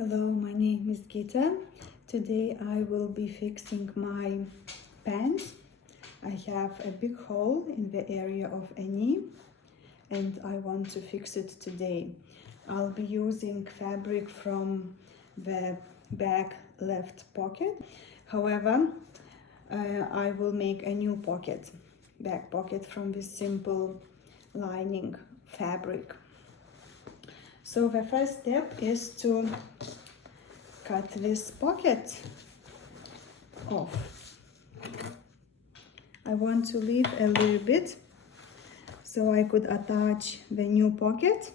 Hello, my name is Gita. Today I will be fixing my pants. I have a big hole in the area of a knee and I want to fix it today. I'll be using fabric from the back left pocket. However, I will make a new pocket, back pocket from this simple lining fabric. So the first step is to cut this pocket off. I want to leave a little bit so I could attach the new pocket.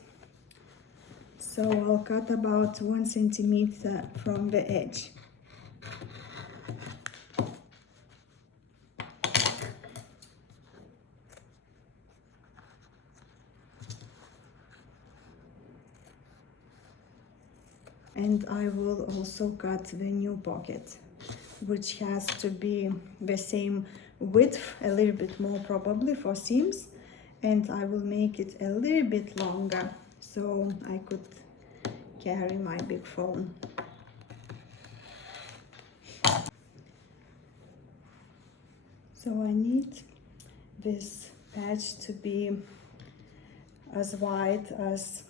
So I'll cut about 1 centimeter from the edge. And I will also cut the new pocket, which has to be the same width, a little bit more probably for seams, and I will make it a little bit longer so I could carry my big phone. So I need this patch to be as wide as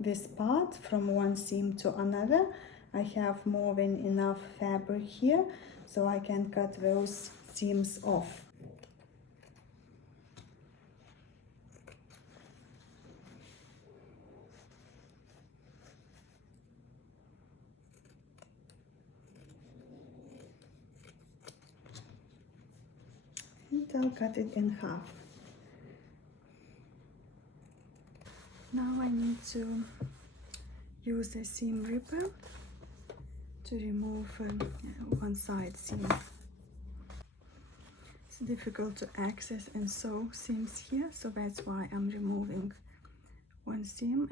this part from one seam to another. I have more than enough fabric here, so I can cut those seams off. And I'll cut it in half. Now I need to use a seam ripper to remove one side seam. It's difficult to access and sew seams here, so that's why I'm removing one seam.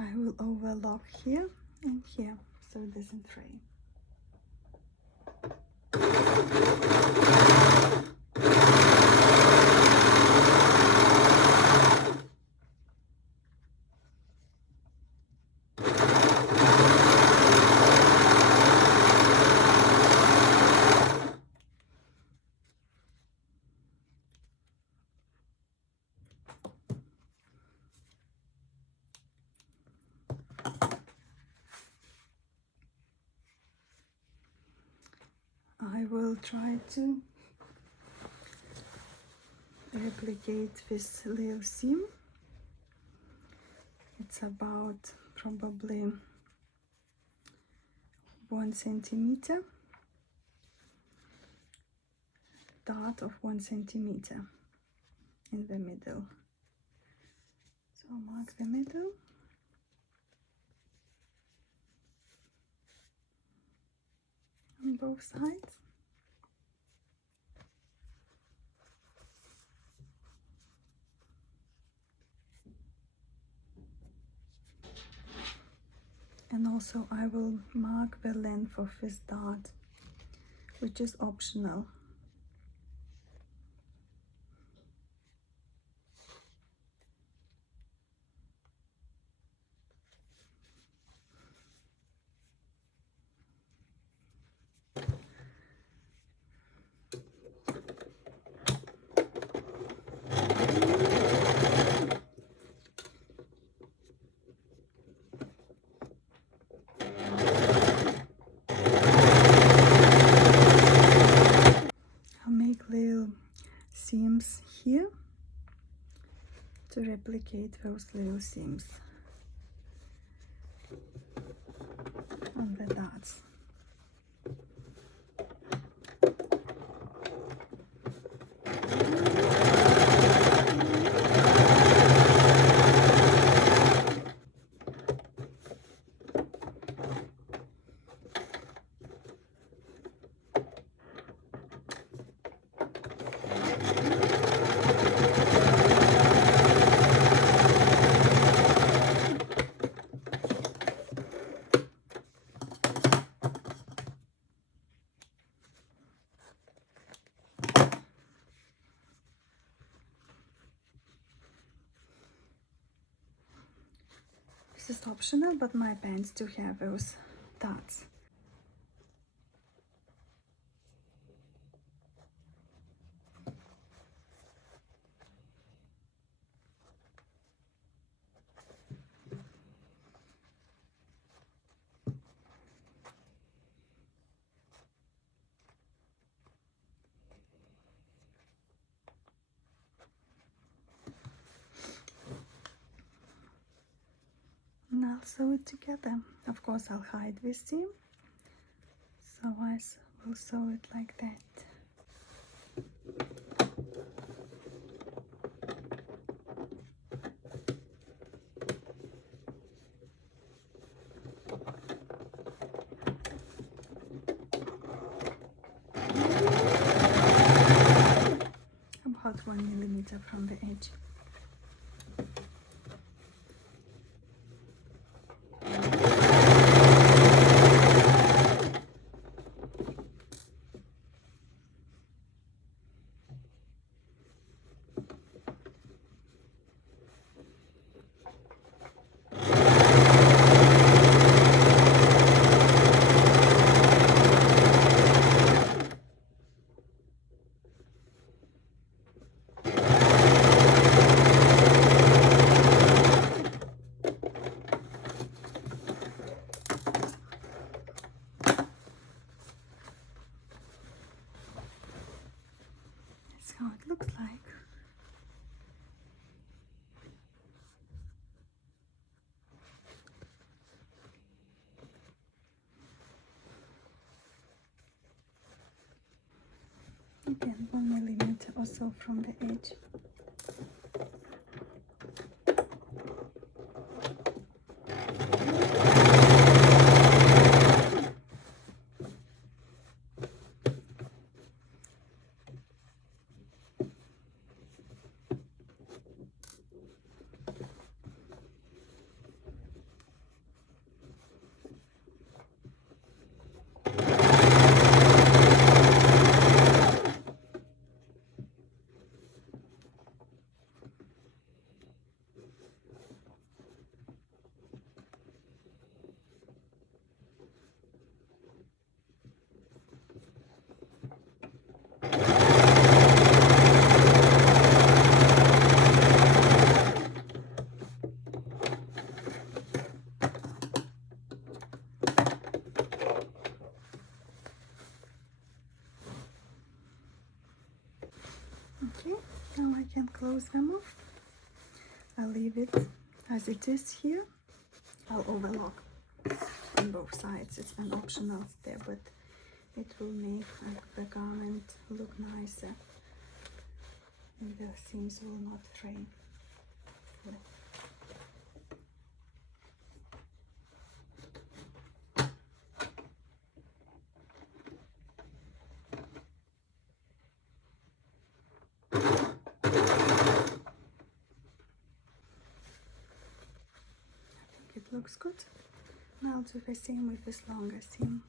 I will overlock here and here so it doesn't fray. I will try to replicate this little seam. It's about probably 1 centimeter, dot of 1 centimeter in the middle. So I'll mark the middle. On both sides. And also I will mark the length of this dot, which is optional. to replicate those little seams on the dots. This is optional, but my pants do have those dots. And I'll sew it together. Of course, I'll hide this seam, so I will sew it like that. About 1 millimeter from the edge. How it looks like. Again, 1 millimeter or so from the edge. Okay, now I can close them off. I'll leave it as it is here. I'll overlock on both sides. It's an optional step, but it will make the garment look nicer and the seams will not fray. It looks good. Now I'll do the same with this longer seam.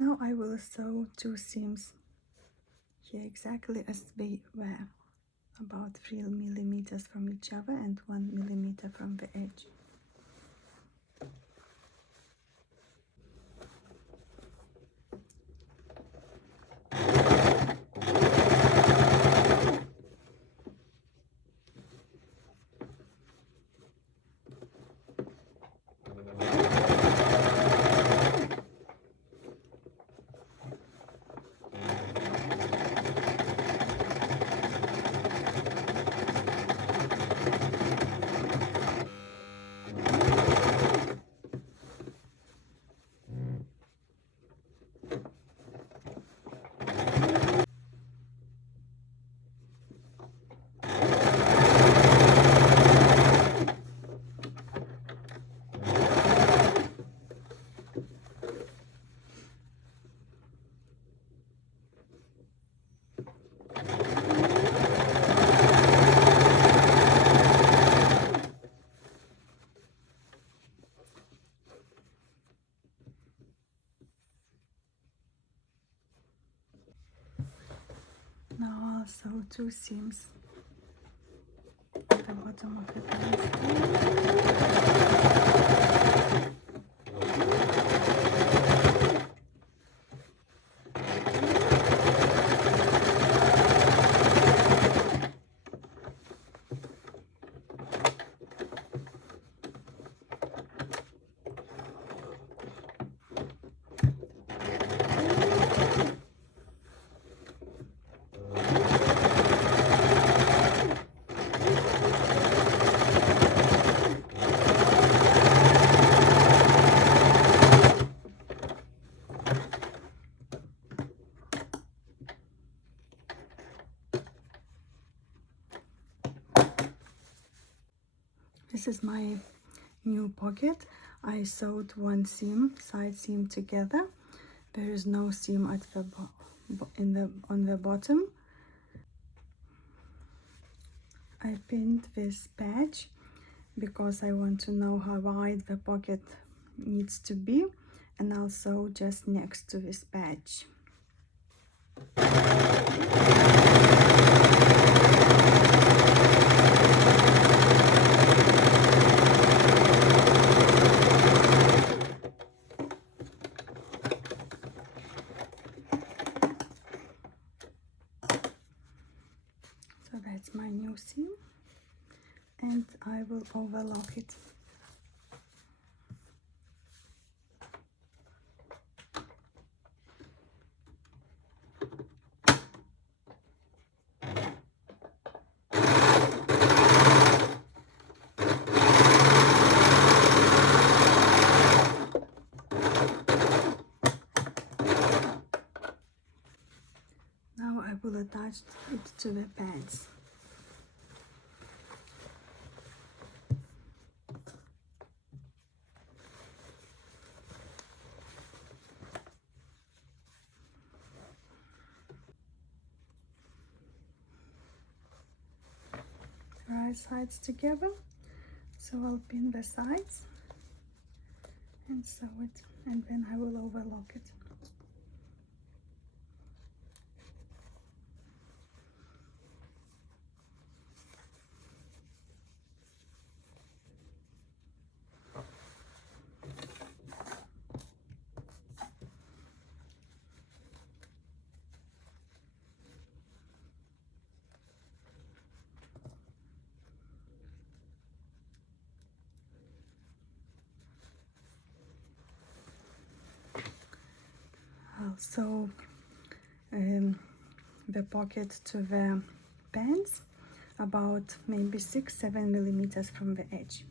Now I will sew 2 seams here exactly as they were, about 3 millimeters from each other and 1 millimeter from the edge. sew 2 seams at the bottom of the pants. This is my new pocket. I sewed 1 seam, side seam together. There is no seam at the on the bottom. I pinned this patch because I want to know how wide the pocket needs to be, and I'll sew just next to this patch. So that's my new seam, and I will overlock it. Now I will attach it to the pants. Right sides together, so I'll pin the sides and sew it, and then I will overlock it. I'll sew the pocket to the pants about maybe 6-7 millimeters from the edge.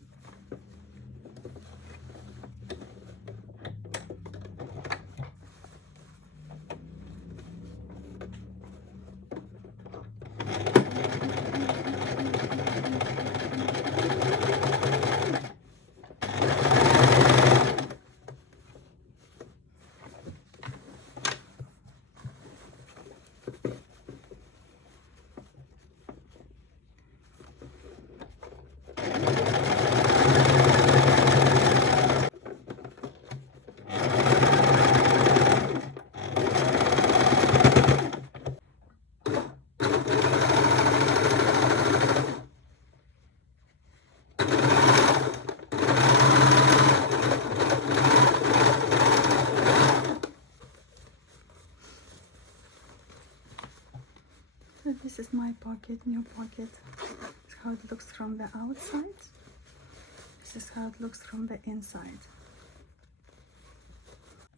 So this is my pocket, new pocket. This is how it looks from the outside. This is how it looks from the inside.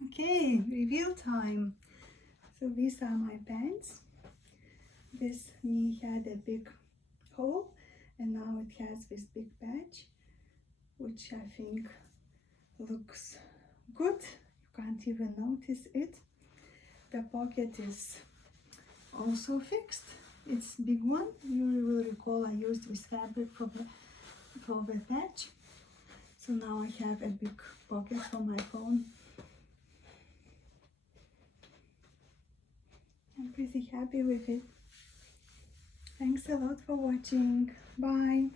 Okay, reveal time. So these are my pants. This knee had a big hole, and now it has this big patch, which I think looks good. You can't even notice it. The pocket is also fixed. It's big one. You will recall I used this fabric for the patch. So now I have a big pocket for my phone. I'm pretty happy with it. Thanks a lot for watching. Bye.